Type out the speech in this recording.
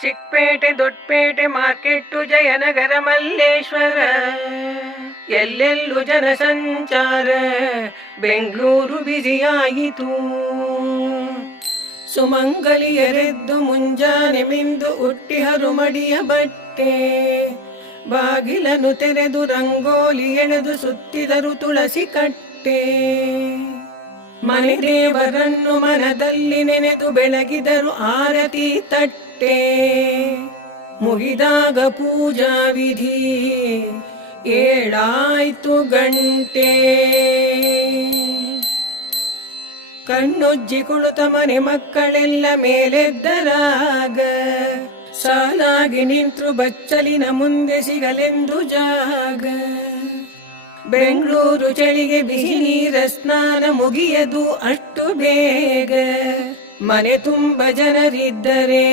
Chickpet Doddapete market Jayanagar Malleshwara ಎಲ್ಲೆಲ್ಲೂ ಜನಸಂಚಾರ ಬೆಂಗಳೂರು ಬಿಜಿಯಾಯಿತು. ಸುಮಂಗಲಿಯರೆದ್ದು ಮುಂಜಾನೆ ಮಿಂದು ಉಟ್ಟಿಹರು ಮಡಿಯ ಬಟ್ಟೆ, ಬಾಗಿಲನ್ನು ತೆರೆದು ರಂಗೋಲಿ ಎಳೆದು ಸುತ್ತಿದರು ತುಳಸಿ ಕಟ್ಟೆ. ಮನೆ ದೇವರನ್ನು ಮನದಲ್ಲಿ ನೆನೆದು ಬೆಳಗಿದರು ಆರತಿ ತಟ್ಟೆ. ಮುಗಿದಾಗ ಪೂಜಾ ವಿಧಿ ಏಳಾಯ್ತು ಗಂಟೆ. ಕಣ್ಣುಜ್ಜಿ ಕುಳಿತ ಮನೆ ಮಕ್ಕಳೆಲ್ಲ ಮೇಲೆದ್ದರಾಗ, ಸಾಲಾಗಿ ನಿಂತ್ರು ಬಚ್ಚಲಿನ ಮುಂದೆ ಸಿಗಲೆಂದು ಜಾಗ. ಬೆಂಗಳೂರು ಚಳಿಗೆ ಬಿಸಿ ನೀರ ಸ್ನಾನ ಮುಗಿಯದು ಅಷ್ಟು ಬೇಗ, ಮನೆ ತುಂಬ ಜನರಿದ್ದರೆ